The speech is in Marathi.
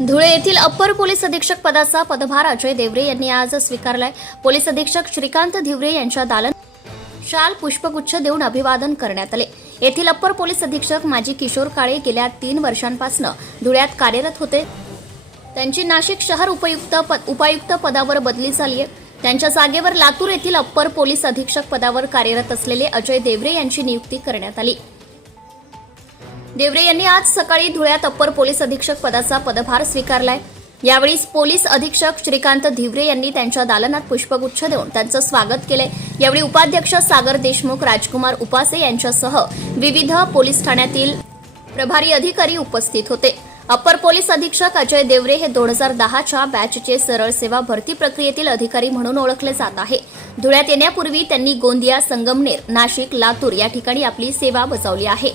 धुळे येथील अप्पर पोलीस अधीक्षक पदाचा पदभार अजय देवरे यांनी आज स्वीकारलाय. पोलीस अधीक्षक श्रीकांत धिवरे यांच्या दालन शाल पुष्पगुच्छ देऊन अभिवादन करण्यात आले. येथील अप्पर पोलीस अधीक्षक माजी किशोर काळे गेल्या तीन वर्षांपासून धुळ्यात कार्यरत होते. त्यांची नाशिक शहर उपयुक्त पद- उपायुक्त पदावर बदली झाली आहे. त्यांच्या जागेवर लातूर येथील अप्पर पोलीस अधीक्षक पदावर कार्यरत असलेले अजय देवरे यांची नियुक्ती करण्यात आली. देवरे यांनी आज सकाळी धुळ्यात अप्पर पोलीस अधीक्षक पदाचा पदभार स्वीकारलाय. यावेळी पोलीस अधीक्षक श्रीकांत धिवरे यांनी त्यांच्या दालनात पुष्पगुच्छ देऊन त्यांचं स्वागत केलंय. यावेळी उपाध्यक्ष सागर देशमुख राजकुमार उपासे यांच्यासह विविध पोलीस ठाण्यातील प्रभारी अधिकारी उपस्थित होते. अप्पर पोलीस अधीक्षक अजय देवरे हे दोन हजार दहाच्या बॅचचे सरळ सेवा भरती प्रक्रियेतील अधिकारी म्हणून ओळखले जात आहे. धुळ्यात येण्यापूर्वी त्यांनी गोंदिया संगमनेर नाशिक लातूर या ठिकाणी आपली सेवा बजावली आहे.